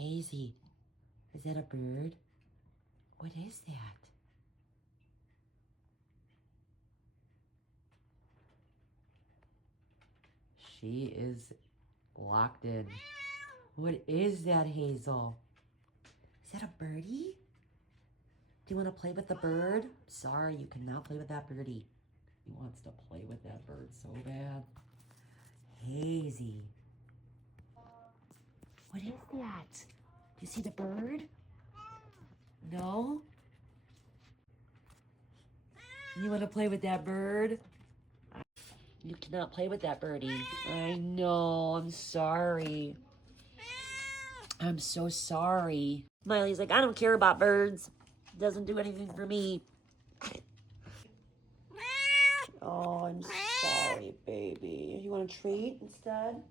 Hazy, is that a bird? What is that? She is locked in. What is that, Hazel? Is that a birdie? Do you want to play with the bird? Sorry, you cannot play with that birdie. He wants to play with that bird so bad. Hazy. What is that? Do you see the bird? No? You want to play with that bird? You cannot play with that birdie. I know, I'm sorry. I'm so sorry. Miley's like, I don't care about birds. Doesn't do anything for me. Oh, I'm sorry, baby. You want a treat instead?